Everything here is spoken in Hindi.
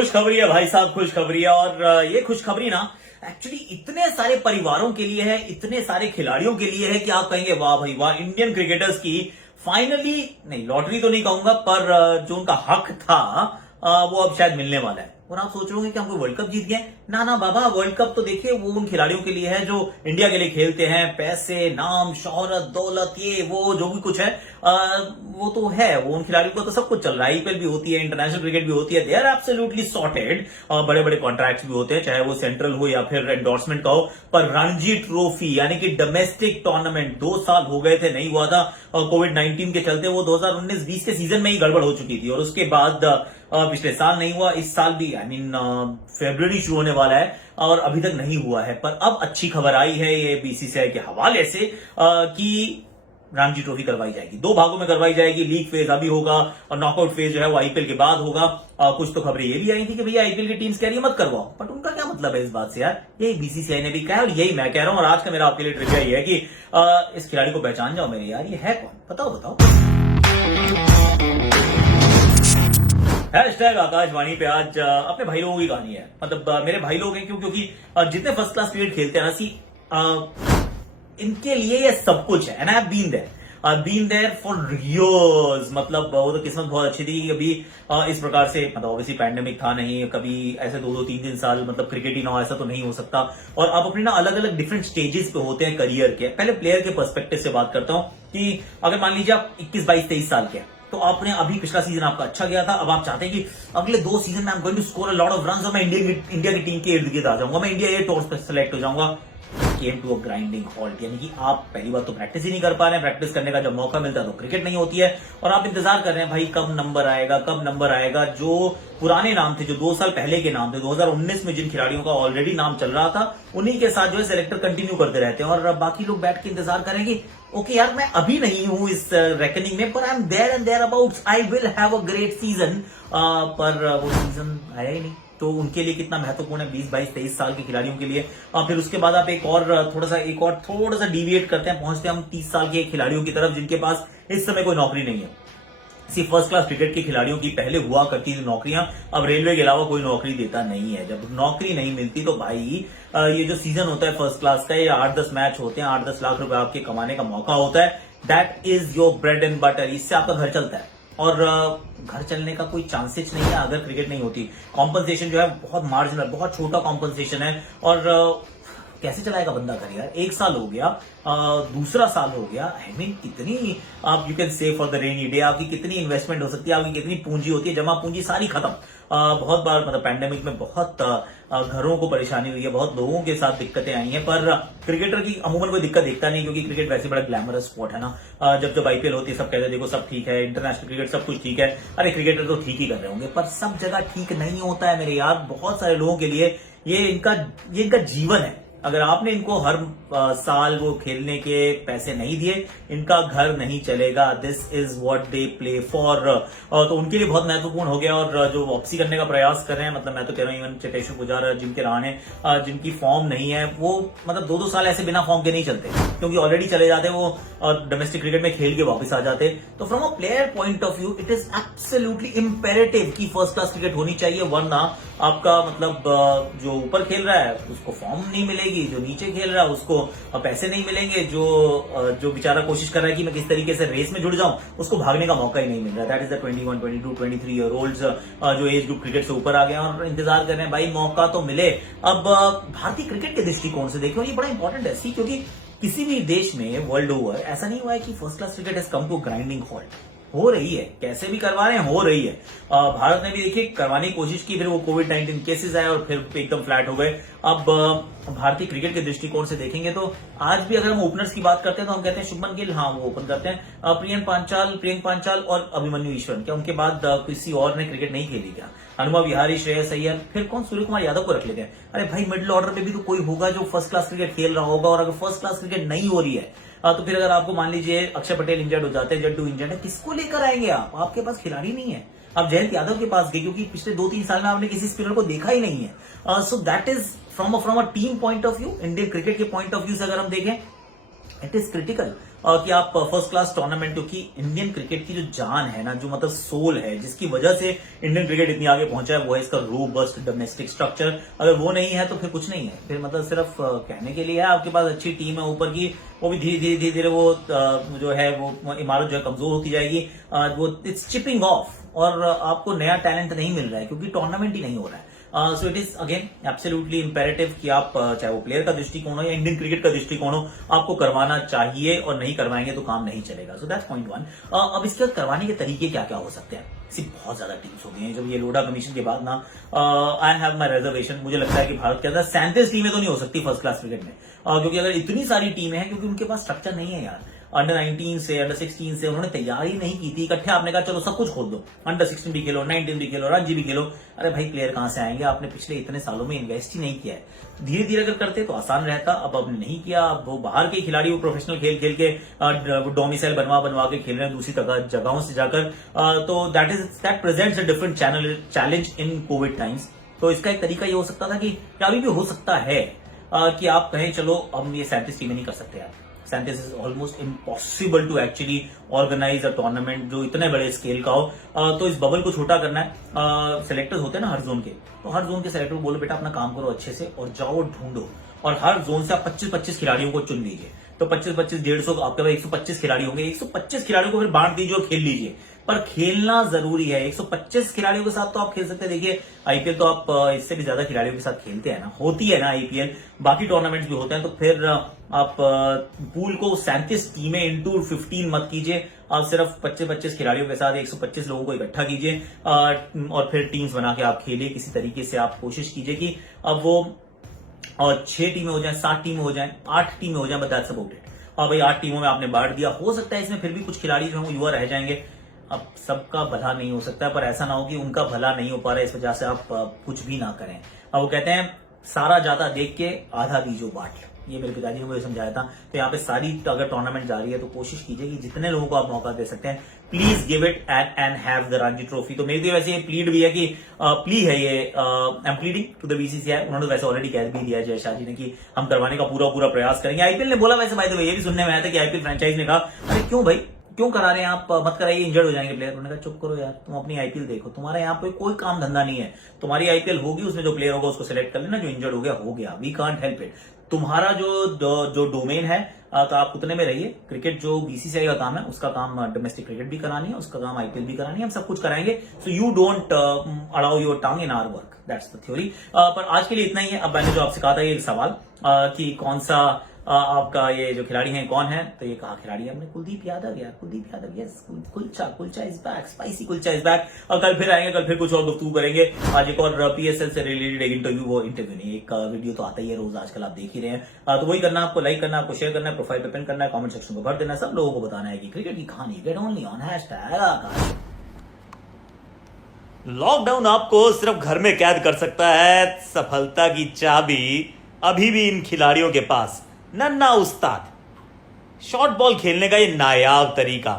खुशखबरी है भाई साहब, खुशखबरी है। और ये खुशखबरी ना एक्चुअली इतने सारे परिवारों के लिए है, इतने सारे खिलाड़ियों के लिए है कि आप कहेंगे वाह भाई वाह, इंडियन क्रिकेटर्स की फाइनली, नहीं लॉटरी तो नहीं कहूंगा, पर जो उनका हक था वो अब शायद मिलने वाला है। और आप सोच रहे होंगे कि हम कोई वर्ल्ड कप जीत गए। ना ना बाबा, वर्ल्ड कप तो देखिए वो उन खिलाड़ियों के लिए है जो इंडिया के लिए खेलते हैं। पैसे, नाम, शोहरत, दौलत, ये वो जो भी कुछ है वो तो है, वो उन खिलाड़ियों को तो सब कुछ चल रहा है। आईपीएल भी होती है, इंटरनेशनल क्रिकेट भी होती है, दे आर एब्सोल्युटली सॉर्टेड। बड़े बड़े कॉन्ट्रैक्ट्स भी होते हैं, चाहे वो सेंट्रल हो या फिर एंडोर्समेंट का हो। पर रणजी ट्रॉफी यानी कि डोमेस्टिक टूर्नामेंट 2 साल हो गए थे, नहीं हुआ था कोविड 19 के चलते। वो 2019-20 के सीजन में ही गड़बड़ हो चुकी थी और उसके बाद पिछले साल नहीं हुआ। इस साल भी आई मीन फरवरी शुरू होने वाला है और अभी तक नहीं हुआ है। पर अब अच्छी खबर आई है ये बीसीसीआई के हवाले से कि रणजी ट्रॉफी करवाई जाएगी। 2 भागों में करवाई जाएगी। लीग फेज अभी होगा और नॉकआउट फेज जो है वो आईपीएल के बाद होगा। कुछ तो खबरें ये भी आई थी कि भैया आईपीएल की टीम्स कह रही है मत करवाओ, बट उनका क्या मतलब है इस बात से यार? यही बीसीसीआई ने भी कहा और यही मैं कह रहा हूं। और आज का मेरा आपके लिए ट्रिविया ये है कि इस खिलाड़ी को पहचान जाओ मेरे यार, ये है कौन? बताओ बताओ। हैशटैग आकाशवाणी पे आज अपने भाई लोगों की कहानी है। मतलब मेरे भाई लोग हैं क्यों? क्योंकि जितने फर्स्ट क्लास क्रिकेट खेलते हैं ना, इनके लिए ये सब कुछ है। And I have been there for years. मतलब वो तो किस्मत बहुत अच्छी थी कि अभी इस प्रकार से, मतलब ऑब्वियसली पैंडेमिक था नहीं, कभी ऐसे 2-3 साल मतलब क्रिकेट ही ना हो, ऐसा तो नहीं हो सकता। और आप अपने ना अलग अलग डिफरेंट स्टेजेस पे होते हैं करियर के। पहले प्लेयर के पर्सपेक्टिव से बात करता हूं कि अगर मान लीजिए आप 21, 22, 23 साल के हैं, तो आपने अभी पिछला सीजन आपका अच्छा गया था। अब आप चाहते हैं कि अगले 2 सीजन में I am going to score a lot of runs और मैं इंडिया की टीम के इर्द गिर्द आ जाऊंगा, मैं इंडिया ए टूर पे सेलेक्ट हो जाऊंगा। Came to a grinding halt, यानी कि आप पहली बार तो प्रैक्टिस ही नहीं कर पा रहे हैं। प्रैक्टिस करने का जब मौका मिलता है तो क्रिकेट नहीं होती है और आप इंतजार कर रहे हैं भाई कब नंबर आएगा, कब नंबर आएगा। जो पुराने नाम थे, जो 2 साल पहले के नाम थे, 2019 में जिन खिलाड़ियों का ऑलरेडी नाम चल रहा था, उन्हीं के साथ जो है सिलेक्टर कंटिन्यू करते रहते हैं और बाकी लोग बैठ के इंतजार करेंगे ओके यार मैं अभी नहीं हूं इस रेकनिंग में, पर I am there and there about, I will have a great season. पर वो सीजन आया ही नहीं। तो उनके लिए कितना महत्वपूर्ण है 20, 22, 23 साल के खिलाड़ियों के लिए। फिर उसके बाद आप एक और थोड़ा सा डिविएट करते हैं, पहुंचते हैं हम 30 साल के खिलाड़ियों की तरफ जिनके पास इस समय कोई नौकरी नहीं है। सिर्फ फर्स्ट क्लास क्रिकेट के खिलाड़ियों की पहले हुआ करती थी नौकरियां, अब रेलवे के अलावा कोई नौकरी देता नहीं है। जब नौकरी नहीं मिलती तो भाई ये जो सीजन होता है फर्स्ट क्लास का, ये 8-10 मैच होते हैं, 8-10 लाख रुपए आपके कमाने का मौका होता है। That is your bread and butter, इससे आपका घर चलता है। और घर चलने का कोई चांसेस नहीं है अगर क्रिकेट नहीं होती। कॉम्पनसेशन जो है बहुत मार्जिनल, बहुत छोटा कॉम्पनसेशन है। और कैसे चलाएगा बंदा घर यार? 1 साल हो गया, दूसरा साल हो गया। आई मीन कितनी आप you can save for the rainy day, आपकी कितनी इन्वेस्टमेंट हो सकती है, आपकी कितनी पूंजी होती है, जमा पूंजी सारी खत्म। बहुत बार मतलब पैंडेमिक में बहुत घरों को परेशानी हुई है, बहुत लोगों के साथ दिक्कतें आई हैं। पर क्रिकेटर की अमूमन कोई दिक्कत दिखता नहीं, क्योंकि क्रिकेट वैसे बड़ा ग्लैमरस स्पोर्ट है ना। जब आईपीएल होती है सब कहते हैं देखो सब ठीक है, इंटरनेशनल क्रिकेट सब कुछ ठीक है। अरे क्रिकेटर तो ठीक ही कर रहे होंगे, पर सब जगह ठीक नहीं होता है मेरे यार। बहुत सारे लोगों के लिए ये इनका जीवन है। अगर आपने इनको हर साल वो खेलने के पैसे नहीं दिए, इनका घर नहीं चलेगा। This is what they play for. तो उनके लिए बहुत महत्वपूर्ण हो गया। और जो वापसी करने का प्रयास कर रहे हैं, मतलब मैं तो कह रहा हूँ इवन चेतेश्वर पुजारा, जिनके रहाणे, जिनकी फॉर्म नहीं है, वो मतलब 2-2 साल ऐसे बिना फॉर्म के नहीं चलते, क्योंकि ऑलरेडी चले जाते वो डोमेस्टिक क्रिकेट में खेल के वापस आ जाते। तो from a player point of view it is absolutely imperative कि फर्स्ट क्लास क्रिकेट होनी चाहिए, वरना आपका मतलब जो ऊपर खेल रहा है उसको फॉर्म नहीं मिलेगी, जो नीचे खेल रहा है उसको पैसे नहीं मिलेंगे, जो बेचारा कोशिश कर रहा है कि मैं किस तरीके से रेस में जुड़ जाऊं, उसको भागने का मौका ही नहीं मिल रहा। That is the 21, 22, 23 year olds जो एज ग्रुप क्रिकेट से ऊपर आ गए और इंतजार कर रहे हैं भाई मौका तो मिले। अब भारतीय क्रिकेट के दृष्टिकोण से देखो ये बड़ा इंपॉर्टेंट है, क्योंकि किसी भी देश में वर्ल्ड ओवर ऐसा नहीं हुआ है कि first class cricket has come to grinding halt. हो रही है, कैसे भी करवा रहे हैं, हो रही है। भारत ने भी देखिए करवाने की कोशिश की, फिर वो कोविड-19 केसेस आए और फिर एकदम फ्लैट हो गए। अब भारतीय क्रिकेट के दृष्टिकोण से देखेंगे तो आज भी अगर हम ओपनर्स की बात करते हैं तो हम कहते हैं शुभमन गिल, हाँ वो ओपन करते हैं। प्रियंक पांचाल और अभिमन्यु ईश्वर, क्या उनके बाद किसी और ने क्रिकेट नहीं खेली क्या? हनुमा विहारी, श्रेयस अय्यर, फिर कौन? सूर्य कुमार यादव को रख लेते हैं। अरे भाई मिडिल ऑर्डर पे भी तो कोई होगा जो फर्स्ट क्लास क्रिकेट खेल रहा होगा। और अगर फर्स्ट क्लास क्रिकेट नहीं हो रही है तो फिर अगर आपको मान लीजिए अक्षय पटेल इंजर्ड हो जाते हैं, जड्डू इंजर्ड है, किसको लेकर आएंगे आप? आपके पास खिलाड़ी नहीं है। आप जयंत यादव के पास गए क्योंकि पिछले 2-3 साल में आपने किसी स्पिनर को देखा ही नहीं है। So that is from a team point of view, Indian cricket के पॉइंट ऑफ व्यू से अगर हम देखें इट इज क्रिटिकल। कि आप फर्स्ट क्लास टूर्नामेंट, क्योंकि इंडियन क्रिकेट की जो जान है ना, जो मतलब सोल है, जिसकी वजह से इंडियन क्रिकेट इतनी आगे पहुंचा है, वो है इसका रोबस्ट डोमेस्टिक स्ट्रक्चर। अगर वो नहीं है तो फिर कुछ नहीं है, फिर मतलब सिर्फ कहने के लिए है। आपके पास अच्छी टीम है ऊपर की, वो भी धीरे धीरे धीरे धीरे वो जो है वो इमारत जो है कमजोर होती जाएगी, वो इट्स चिपिंग ऑफ, और आपको नया टैलेंट नहीं मिल रहा है क्योंकि टूर्नामेंट ही नहीं हो रहा है। So it is again absolutely imperative कि आप चाहे वो प्लेयर का दृष्टिकोण हो या इंडियन क्रिकेट का दृष्टिकोण हो, आपको करवाना चाहिए, और नहीं करवाएंगे तो काम नहीं चलेगा। So that's point one. अब इसके बाद करवाने के तरीके क्या क्या हो सकते हैं? बहुत ज्यादा टीम्स हो गई हैं। जब ये लोडा कमीशन के बाद ना, आई हैव माई रिजर्वेशन। मुझे लगता है कि भारत के अंदर 37 टीमें तो नहीं हो सकती फर्स्ट क्लास क्रिकेट में, क्योंकि अगर इतनी सारी टीमें हैं, क्योंकि उनके पास स्ट्रक्चर नहीं है यार। अंडर 19 से, अंडर 16 से उन्होंने तैयारी नहीं की थी। इकट्ठे आपने कहा चलो सब कुछ खोल दो, अंडर 16 भी खेलो, 19 भी खेलो, रणजी भी खेलो। अरे भाई प्लेयर कहां से आएंगे? आपने पिछले इतने सालों में इन्वेस्ट ही नहीं किया है। धीरे धीरे अगर करते तो आसान रहता। अब आपने नहीं किया। अब वो बाहर के खिलाड़ी वो प्रोफेशनल खेल खेल के डोमिसाइल बनवा के खेल रहे हैं दूसरी जगहों से जाकर। तो that presents a different challenge in Covid times. तो इसका एक तरीका ये हो सकता था कि अभी भी हो सकता है कि आप कहें चलो हम ये 37 टीमें नहीं कर सकते यार। 37 is almost impossible to actually organize a tournament जो इतने बड़े स्केल का हो। तो इस बबल को छोटा करना है। सेलेक्टर्स होते हैं ना हर जोन के, तो हर जोन के सेलेक्टर को बोलो बेटा अपना काम करो अच्छे से और जाओ ढूंढो, और हर जोन से आप 25-25 खिलाड़ियों को चुन लीजिए। तो 25-25 150 आपके पास 125 खिलाड़ी होंगे। 125 खिलाड़ियों को फिर बांट दीजिए और खेल लीजिए, पर खेलना जरूरी है। 125 खिलाड़ियों के साथ तो आप खेल सकते हैं। देखिए आईपीएल तो आप इससे भी ज्यादा खिलाड़ियों के साथ खेलते हैं ना, होती है ना आईपीएल, बाकी टूर्नामेंट्स भी होते हैं। तो फिर आप पूल को 37 टीमें इंटू 15 मत कीजिए, आप सिर्फ 25-25 खिलाड़ियों के साथ 125 लोगों को इकट्ठा कीजिए, और फिर टीम्स बना के आप खेलिए। किसी तरीके से आप कोशिश कीजिए कि अब वो 6 टीमें हो जाए, 7 टीमें हो जाए, 8 टीमें हो जाए, बट दैट्स अबाउट इट। और भाई 8 टीमों में आपने बांट दिया, हो सकता है इसमें फिर भी कुछ खिलाड़ी जो है युवा रह जाएंगे। अब सबका भला नहीं हो सकता है, पर ऐसा ना हो कि उनका भला नहीं हो पा रहा है इस वजह से आप कुछ भी ना करें। अब वो कहते हैं सारा जाता देख के आधा बीजो बांट। ये मेरे पिताजी ने मुझे समझाया था। तो यहाँ पे सारी अगर टूर्नामेंट जा रही है तो कोशिश कीजिए कि जितने लोगों को आप मौका दे सकते हैं please give it and have the Ranji trophy. तो मेरी तो वैसे ये प्लीड भी है कि प्ली है ये, I am pleading to the BCCI. उन्होंने वैसे ऑलरेडी कह भी दिया जय शाह जी ने कि हम करवाने का पूरा प्रयास करेंगे। आईपीएल ने बोला वैसे, भाई तो ये भी सुनने में आया था कि आईपीएल फ्रेंचाइज ने कहा अरे क्यों भाई क्यों करा रहे हैं आप, मत कराइए, इंजर्ड हो जाएंगे प्लेयर। उन्होंने कहा चुप करो यार, तुम अपनी आईपीएल देखो, तुम्हारा यहाँ पे कोई काम धंधा नहीं है। तुम्हारी आईपीएल होगी, उसमें जो प्लेयर होगा उसको सिलेक्ट कर लेना, जो इंजर्ड हो गया, वी कांट हेल्प इट। तुम्हारा जो डोमेन है तो आप उतने में रहिए। क्रिकेट जो बीसीसीआई का काम है, उसका काम डोमेस्टिक क्रिकेट भी करानी है, उसका काम आईपीएल भी करानी है, हम सब कुछ कराएंगे। So you don't allow your tongue in our work, that's the theory. पर आज के लिए इतना ही है। अब मैंने जो आपसे कहा था ये सवाल कि कौन सा आपका ये जो खिलाड़ी हैं कौन है, तो ये कहा खिलाड़ी है हमने, कुलदीप यादव यार, Kuldeep Yadav. Yes, kulcha is back, spicy kulcha is back. और कल फिर आएंगे, कल फिर कुछ और गुफ्तगू करेंगे। आज एक और पीएसएल से रिलेटेड एक इंटरव्यू, वो इंटरव्यू नहीं, एक वीडियो तो आता ही है रोज आजकल, आप देख ही रहे हैं। तो वही करना, आपको लाइक करना, आपको शेयर करना है, प्रोफाइल पे पिन करना है, कमेंट सेक्शन को भर देना है, सब लोगों को बताना है कि क्रिकेट की कहानी get only on #Akash. Lockdown आपको सिर्फ घर में कैद कर सकता है, सफलता की चाबी अभी भी इन खिलाड़ियों के पास। नन्ना उस्ताद, शॉर्ट बॉल खेलने का ये नायाब तरीका